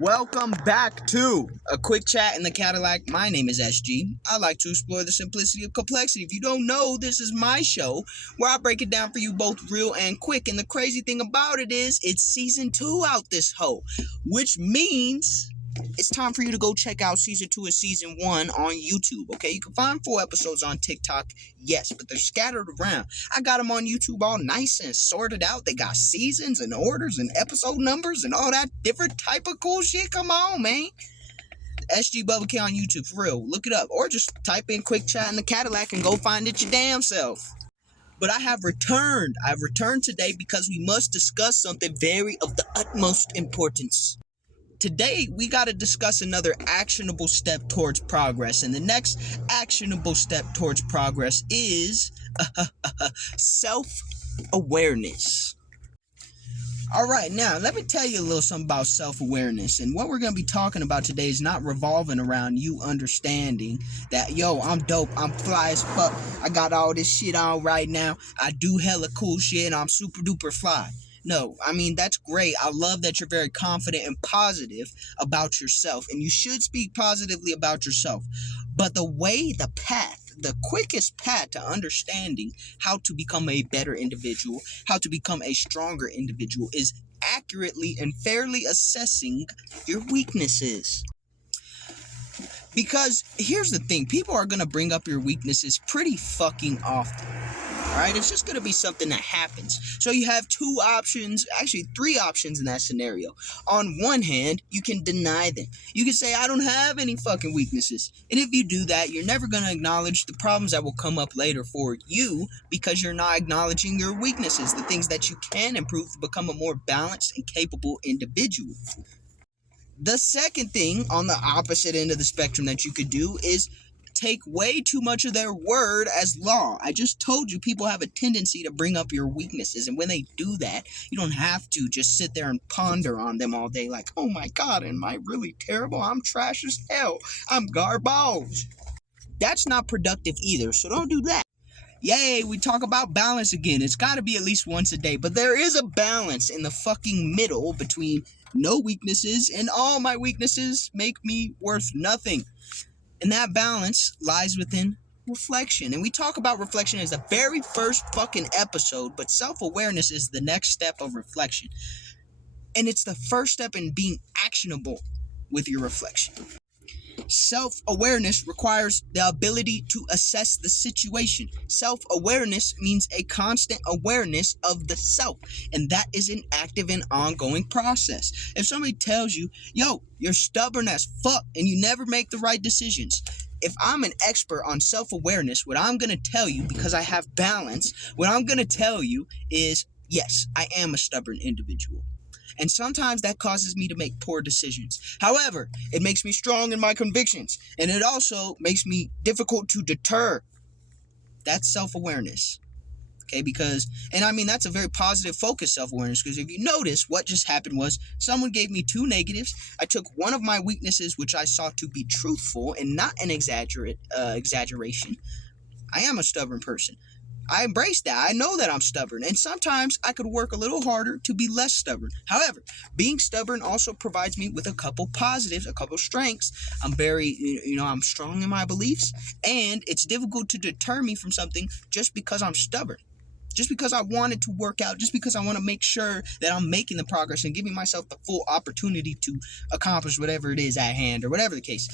Welcome back to a quick chat in the Cadillac. My name is SG. I like to explore the simplicity of complexity. If you don't know, this is my show where I break it down for you both real and quick. And the crazy thing about it is it's season 2 out this hoe, which means it's time for you to go check out season 2 of season 1 on YouTube. Okay, you can find 4 episodes on TikTok, yes, but they're scattered around. I got them on YouTube all nice and sorted out. They got seasons and orders and episode numbers and all that different type of cool shit. Come on, man. SG Bubba K on YouTube, for real. Look it up, or just type in quick chat in the Cadillac and go find it your damn self. But I have returned. I've returned today because we must discuss something very of the utmost importance. Today, we got to discuss another actionable step towards progress. And the next actionable step towards progress is self-awareness. All right, now, let me tell you a little something about self-awareness. And what we're going to be talking about today is not revolving around you understanding that, yo, I'm dope, I'm fly as fuck, I got all this shit on right now, I do hella cool shit, and I'm super duper fly. No, I mean, that's great. I love that you're very confident and positive about yourself, and you should speak positively about yourself. But the quickest path to understanding how to become a better individual, how to become a stronger individual, is accurately and fairly assessing your weaknesses. Because here's the thing, people are going to bring up your weaknesses pretty fucking often. Alright, it's just going to be something that happens. So you have 2 options, actually 3 options in that scenario. On one hand, you can deny them. You can say, I don't have any fucking weaknesses. And if you do that, you're never going to acknowledge the problems that will come up later for you because you're not acknowledging your weaknesses, the things that you can improve to become a more balanced and capable individual. The second thing on the opposite end of the spectrum that you could do is take way too much of their word as law. I just told you people have a tendency to bring up your weaknesses, and when they do that, you don't have to just sit there and ponder on them all day like, oh my god, am I really terrible? I'm trash as hell. I'm garbage. That's not productive either, so don't do that. Yay, we talk about balance again. It's got to be at least once a day, but there is a balance in the fucking middle between no weaknesses and all my weaknesses make me worth nothing. And that balance lies within reflection. And we talk about reflection as the very first fucking episode, but self-awareness is the next step of reflection. And it's the first step in being actionable with your reflection. Self-awareness requires the ability to assess the situation. Self-awareness means a constant awareness of the self, and that is an active and ongoing process. If somebody tells you, yo, you're stubborn as fuck and you never make the right decisions, if I'm an expert on self-awareness, what I'm going to tell you, because I have balance, what I'm going to tell you is, yes, I am a stubborn individual. And sometimes that causes me to make poor decisions. However, it makes me strong in my convictions. And it also makes me difficult to deter. That's self-awareness. Okay, and I mean, that's a very positive focus self-awareness. Because if you notice, what just happened was someone gave me 2 negatives. I took one of my weaknesses, which I saw to be truthful and not an exaggeration. I am a stubborn person. I embrace that. I know that I'm stubborn, and sometimes I could work a little harder to be less stubborn. However, being stubborn also provides me with a couple positives, a couple strengths. I'm very, I'm strong in my beliefs, and it's difficult to deter me from something just because I'm stubborn. Just because I want it to work out, just because I want to make sure that I'm making the progress and giving myself the full opportunity to accomplish whatever it is at hand, or whatever the case.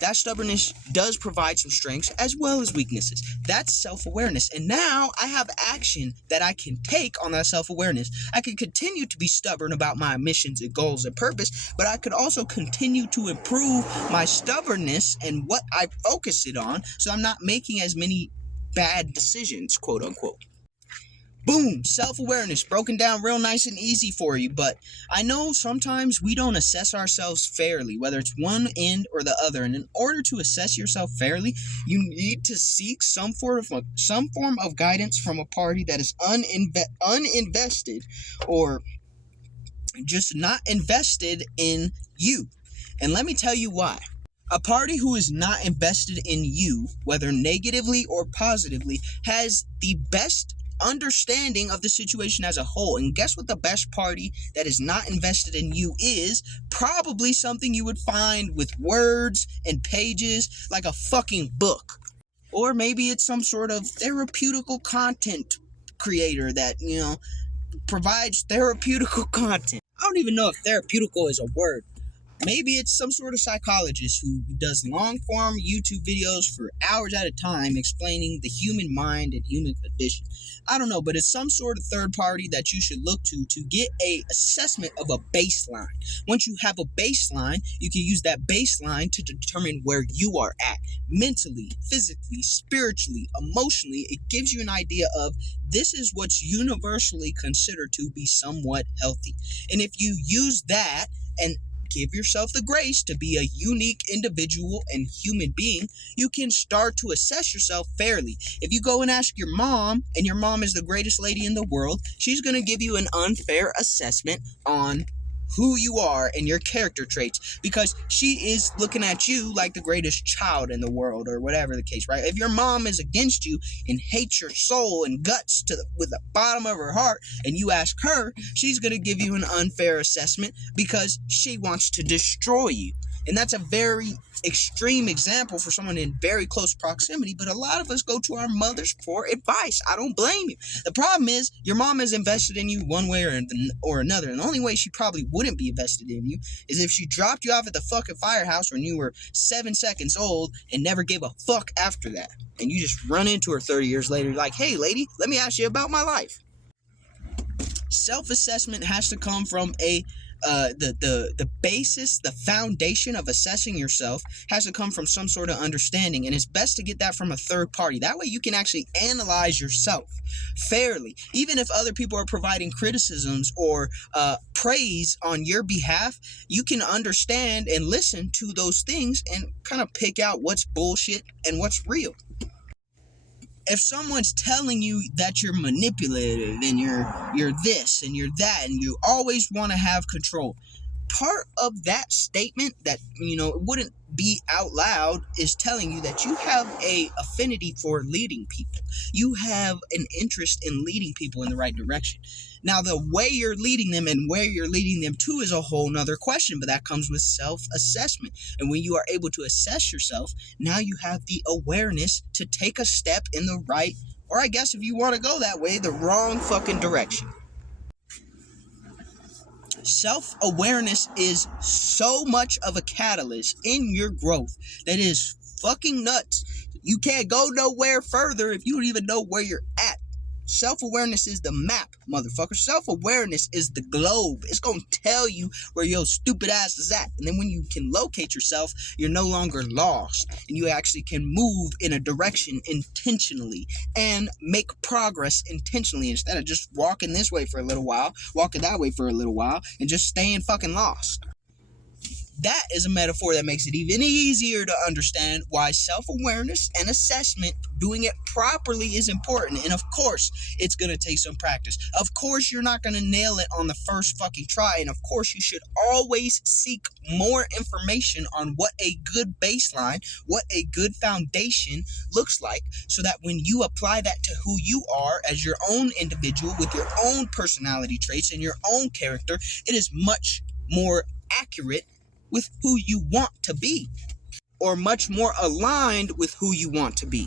That stubbornness does provide some strengths as well as weaknesses. That's self-awareness. And now I have action that I can take on that self-awareness. I can continue to be stubborn about my missions and goals and purpose, but I could also continue to improve my stubbornness and what I focus it on, so I'm not making as many bad decisions, quote unquote. Boom, self-awareness, broken down real nice and easy for you, but I know sometimes we don't assess ourselves fairly, whether it's one end or the other, and in order to assess yourself fairly, you need to seek some form of guidance from a party that is uninvested or just not invested in you. And let me tell you why. A party who is not invested in you, whether negatively or positively, has the best understanding of the situation as a whole. And guess what the best party that is not invested in you is? Probably something you would find with words and pages like a fucking book. Or maybe it's some sort of therapeutical content creator that, provides therapeutical content. I don't even know if therapeutical is a word. Maybe it's some sort of psychologist who does long-form YouTube videos for hours at a time explaining the human mind and human condition. I don't know, but it's some sort of third party that you should look to get a assessment of a baseline. Once you have a baseline, you can use that baseline to determine where you are at mentally, physically, spiritually, emotionally. It gives you an idea of this is what's universally considered to be somewhat healthy. And if you use that and give yourself the grace to be a unique individual and human being, you can start to assess yourself fairly. If you go and ask your mom, and your mom is the greatest lady in the world, she's going to give you an unfair assessment on who you are and your character traits, because she is looking at you like the greatest child in the world, or whatever the case, right? If your mom is against you and hates your soul and guts with the bottom of her heart, and you ask her, she's going to give you an unfair assessment because she wants to destroy you. And that's a very extreme example for someone in very close proximity, but a lot of us go to our mothers for advice. I don't blame you. The problem is your mom is invested in you one way or another, and the only way she probably wouldn't be invested in you is if she dropped you off at the fucking firehouse when you were 7 seconds old and never gave a fuck after that. And you just run into her 30 years later like, hey lady, let me ask you about my life. Self-assessment has to come from the basis, the foundation of assessing yourself has to come from some sort of understanding, and it's best to get that from a third party. That way you can actually analyze yourself fairly. Even if other people are providing criticisms or praise on your behalf, you can understand and listen to those things and kind of pick out what's bullshit and what's real. If someone's telling you that you're manipulative and you're this and you're that and you always want to have control, part of that statement that, it wouldn't be out loud is telling you that you have a affinity for leading people. You have an interest in leading people in the right direction. Now, the way you're leading them and where you're leading them to is a whole nother question, but that comes with self-assessment. And when you are able to assess yourself, now you have the awareness to take a step in the right, or I guess if you want to go that way, the wrong fucking direction. Self-awareness is so much of a catalyst in your growth that is fucking nuts. You can't go nowhere further if you don't even know where you're at. Self-awareness is the map, motherfucker. Self-awareness is the globe. It's going to tell you where your stupid ass is at. And then when you can locate yourself, you're no longer lost. And you actually can move in a direction intentionally and make progress intentionally instead of just walking this way for a little while, walking that way for a little while, and just staying fucking lost. That is a metaphor that makes it even easier to understand why self-awareness and assessment, doing it properly, is important. And of course, it's going to take some practice. Of course, you're not going to nail it on the first fucking try. And of course, you should always seek more information on what a good baseline, what a good foundation looks like, so that when you apply that to who you are as your own individual with your own personality traits and your own character, it is much more accurate with who you want to be, or much more aligned with who you want to be.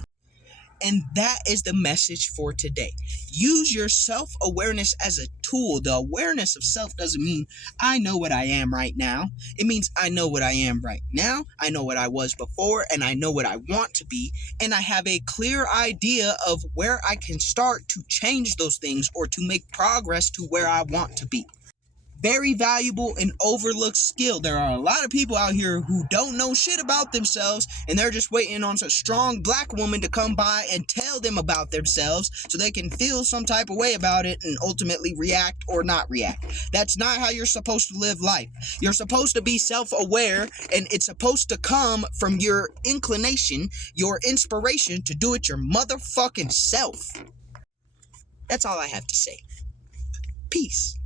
And that is the message for today. Use your self-awareness as a tool. The awareness of self doesn't mean I know what I am right now. It means I know what I am right now. I know what I was before, and I know what I want to be. And I have a clear idea of where I can start to change those things or to make progress to where I want to be. Very valuable and overlooked skill. There are a lot of people out here who don't know shit about themselves, and they're just waiting on a strong black woman to come by and tell them about themselves so they can feel some type of way about it and ultimately react or not react. That's not how you're supposed to live life. You're supposed to be self-aware, and it's supposed to come from your inclination, your inspiration to do it your motherfucking self. That's all I have to say. Peace.